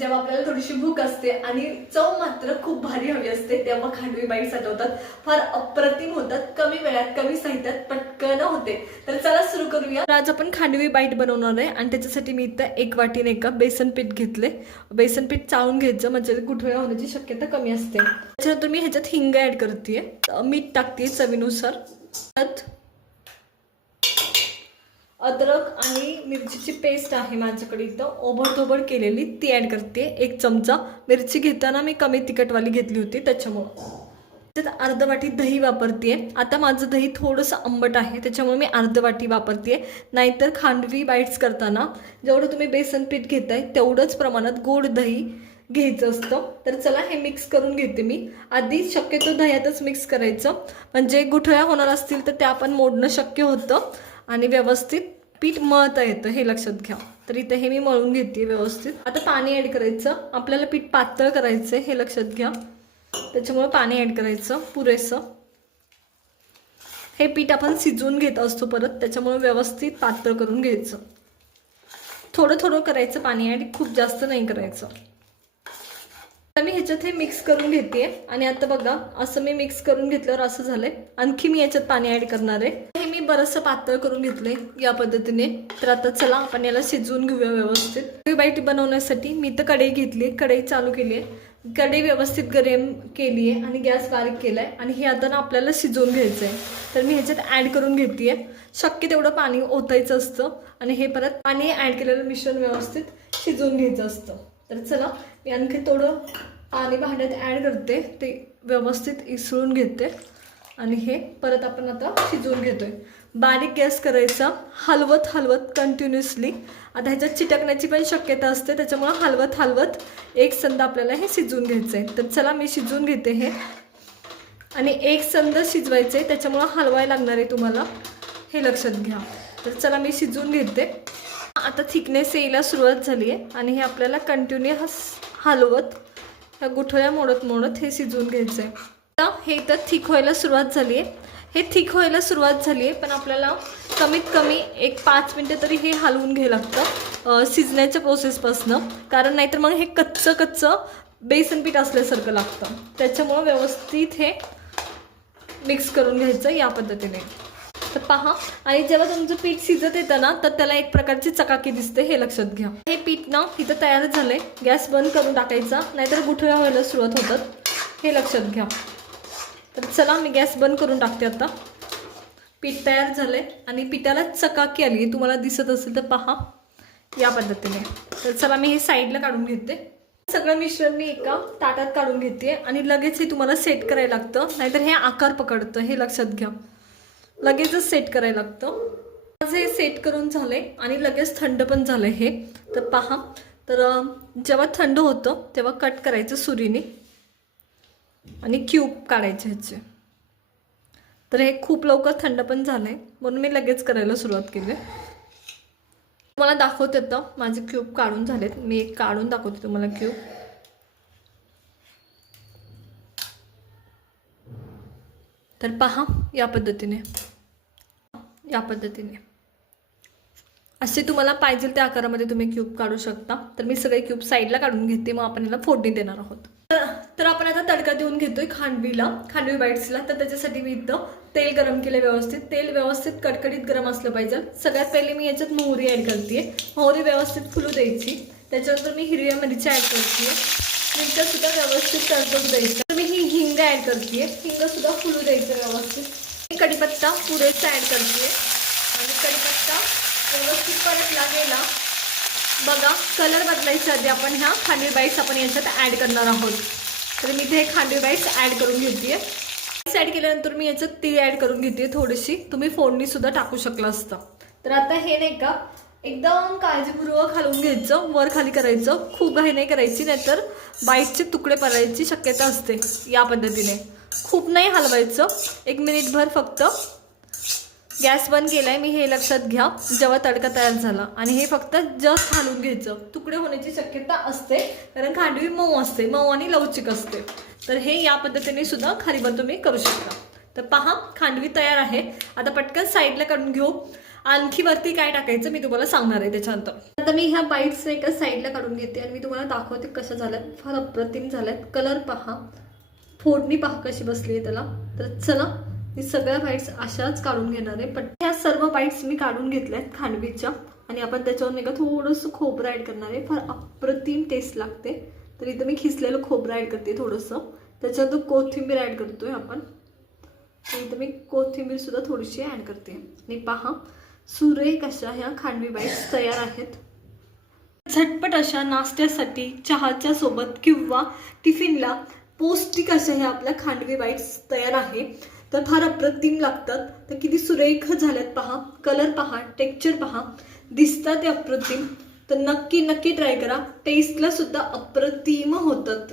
जेव्हा आपल्याला थोडीशी भूक असते आणि चव मात्र खूप भारी हवी असते तेव्हा खांडवी बाईट साठवतात फार अप्रतिम होतात कमी वेळात कमी साहित्यात पटकन होते. तर चला सुरू करूया. आज आपण खांडवी बाईट बनवणार आहे आणि त्याच्यासाठी मी इथं एक वाटीने एका बेसन पीठ घेतले. बेसन पीठ चाळून घ्यायचं म्हणजे गुठळ्या होण्याची शक्यता कमी असते. त्याच्यानंतर मी ह्याच्यात हिंग ऍड करते मीठ टाकते चवीनुसार. त्यात अद्रक आणि मिरचीची पेस्ट आहे माझ्याकडे इथं. ओबडधोबड केलेली ती ॲड करते. एक चमचा मिरची घेताना मी कमी तिखटवाली घेतली होती त्याच्यामुळं. त्यात अर्ध वाटी दही वापरते आता माझं दही थोडंसं आंबट आहे त्याच्यामुळे मी अर्ध वाटी वापरते नाहीतर खांडवी बाईट्स करताना जेवढं तुम्ही बेसन पीठ घेताय तेवढंच प्रमाणात गोड दही घ्यायचं असतं. तर चला हे मिक्स करून घेते मी. आधी शक्यतो दह्यातच मिक्स करायचं. म्हणजे गुठळ्या होणार असतील तर त्या पण मोडणं शक्य होतं. आणि व्यवस्थित पीठ मळता येतं हे लक्षात घ्या. तर इथे हे मी मळून घेते व्यवस्थित. आता पाणी ॲड करायचं. आपल्याला पीठ पातळ करायचं हे लक्षात घ्या. त्याच्यामुळे पाणी ॲड करायचं पुरेसं. हे पीठ आपण शिजवून घेत असतो परत. त्याच्यामुळे व्यवस्थित पातळ करून घ्यायचं. थोडं थोडं करायचं पाणी ॲड खूप जास्त नाही करायचं. आता मी ह्याच्यात हे मिक्स करून घेते. आणि आता बघा असं मी मिक्स करून घेतल्यावर असं झालंय. आणखी मी याच्यात पाणी ॲड करणार आहे. बरंचसं पातळ करून घेतलंय या पद्धतीने. तर आता चला आपण याला शिजवून घेऊया व्यवस्थित. बाईट बनवण्यासाठी मी तर कढई घेतली कढई चालू केली आहे. कढई व्यवस्थित गरम केली आहे आणि गॅस बारीक केलाय आणि हे आता ना आपल्याला शिजवून घ्यायचं आहे तर मी ह्याच्यात ऍड करून घेते शक्य तेवढं पाणी ओतायचं असतं आणि हे परत पाणी ऍड केलेलं मिश्रण व्यवस्थित शिजवून घ्यायचं असतं. तर चला मी आणखी थोडं पाणी भांड्यात ॲड करते. ते व्यवस्थित इसळून घेते. आणि हे परत आपण आता शिजवून घेतोय. बारीक गॅस करायचा हलवत हलवत कंटिन्युअसली आता ह्याच्यात चिटकण्याची पण शक्यता असते त्याच्यामुळं हलवत हलवत एक संद आपल्याला हे शिजवून घ्यायचं आहे. तर चला मी शिजवून घेते हे. आणि एक संद शिजवायचं आहे त्याच्यामुळं हलवायला लागणार आहे तुम्हाला. हे लक्षात घ्या. तर चला मी शिजवून घेते. आता थिकनेस यायला सुरुवात झाली आहे आणि हे आपल्याला कंटिन्यू हस हलवत ह्या गुठळ्या मोडत मोडत हे शिजवून घ्यायचं आहे. आता हे तर थिक व्हायला सुरुवात झाली आहे. हे थिक व्हायला सुरुवात झाली आहे पण आपल्याला कमीत कमी एक पाच मिनटं तरी हे हलवून घ्यायला लागतं शिजण्याच्या प्रोसेसपासनं कारण नाहीतर मग हे कच्चं कच्चं बेसन पीठ असल्यासारखं लागतं. त्याच्यामुळं व्यवस्थित हे मिक्स करून घ्यायचं या पद्धतीने. तर पहा आणि जेव्हा तुमचं पीठ शिजत येतं ना तर त्याला एक प्रकारची चकाकी दिसते हे लक्षात घ्या. हे पीठ ना इथं तयार झालंय. गॅस बंद करून टाकायचा नाहीतर गुठळ्या व्हायला सुरुवात होतात हे लक्षात घ्या. तर चला मी गॅस बंद करून टाकते आता. पीठ तयार झालंय आणि पिठाला चकाकी आली. तुम्हाला दिसत असेल तर पहा. या पद्धतीने. तर चला मी हे साईडला काढून घेते. सगळं मिश्रण मी एका ताटात काढून घेते आणि लगेच हे तुम्हाला सेट करायला लागतं. नाहीतर हे आकार पकडतं. हे लक्षात घ्या. लगेचच सेट करायला लागतं. माझं हे सेट करून झालंय आणि लगेच थंड पण झालं हे. तर पहा. तर जेव्हा थंड होतं तेव्हा कट करायचं सुरीने. आणि क्यूब काढायचे ह्याचे. तर हे खूप लवकर थंड पण झालंय म्हणून मी लगेच करायला सुरुवात केली. तुम्हाला दाखवत येतं माझे क्यूब काढून झालेत. मी एक काढून दाखवते तुम्हाला क्यूब तर पहा या पद्धतीने. या पद्धतीने. असे तुम्हाला पाहिजे त्या आकारामध्ये तुम्ही क्यूब काढू शकता. तर मी सगळे क्यूब साईडला काढून घेते मग आपण याला फोडणी देणार आहोत. तर तर आपण आता तडका देऊन घेतोय खांडवीला खांडवी बाईट्सला तर त्याच्यासाठी मी इथं तेल गरम केलं व्यवस्थित. तेल व्यवस्थित कडकडीत गरम असलं पाहिजे. सगळ्यात पहिले मी याच्यात मोहरी ॲड करते मोहरी व्यवस्थित फुलू द्यायची. त्याच्यानंतर मी हिरव्या मिरच्या ॲड करते मिरच्या सुद्धा व्यवस्थित तडतडू द्यायचं. तर मी ही हिंग ॲड करते हिंग सुद्धा फुलू द्यायचं व्यवस्थित. कढीपत्ता पुरेसा ॲड करते आणि कढीपत्ता व्यवस्थित परत लागेला बघा कलर बदलायच्या आधी आपण ह्या खांडवी बाईट्स आपण याच्यात ॲड करणार आहोत. तर मी इथे खांडवी बाईट्स ॲड करून घेते ॲड केल्यानंतर मी याच्यात ती ॲड करून घेते थोडीशी. तुम्ही फोडणी सुद्धा टाकू शकला असता. तर आता हे नाही का एकदम काळजीपूर्वक हलवून घ्यायचं वर खाली करायचं. खूप घाई नाही करायची नाहीतर बाईटचे तुकडे पडायची शक्यता असते या पद्धतीने. खूप नाही हलवायचं. एक मिनिटभर फक्त गॅस बंद केलाय मी हे लक्षात घ्या. जेव्हा तडका तयार झाला. आणि हे फक्त जस्ट हलवून घ्यायचं. तुकडे होण्याची शक्यता असते कारण खांडवी मऊ असते. मऊ आणि लवचिक असते. तर हे या पद्धतीने सुद्धा खालीवर तुम्ही करू शकता. तर पहा खांडवी तयार आहे. आता पटकन साईडला काढून घेऊ. आणखी वरती काय टाकायचं मी तुम्हाला सांगणार आहे त्याच्यानंतर. आता मी ह्या बाईट्स एका साईडला काढून घेते आणि मी तुम्हाला दाखवते कशा झाल्यात फार अप्रतिम झाल्यात कलर पहा. फोडणी पहा कशी बसली आहे त्याला. तर चला मी सगळ्या बाईट्स अशाच काढून घेणार आहे पण ह्या सर्व बाईट्स मी काढून घेतल्यात खांडवीच्या आणि आपण त्याच्यावर नाही का थोडंसं खोबरं ॲड करणार आहे. फार अप्रतिम टेस्ट लागते. तर इथं मी खिसलेलं खोबरं ॲड करते थोडंसं. त्याच्यानंतर कोथिंबीर ॲड आहे आपण. तर इथं मी कोथिंबीर सुद्धा थोडीशी ॲड करते. आणि पहा सुरेख अशा ह्या खांडवी बाईट्स तयार आहेत. झटपट अशा नाश्त्यासाठी चहाच्या सोबत किंवा टिफिनला पौष्टिक अशा ह्या आपल्या खांडवी बाईट्स तयार आहे. तर फार अप्रतिम लागतात. तर किती सुरेख झाल्यात पहा. कलर पहा टेक्स्चर पहा. दिसतात ते अप्रतिम. तर नक्की नक्की ट्राय करा. टेस्टला सुद्धा अप्रतिम होतात.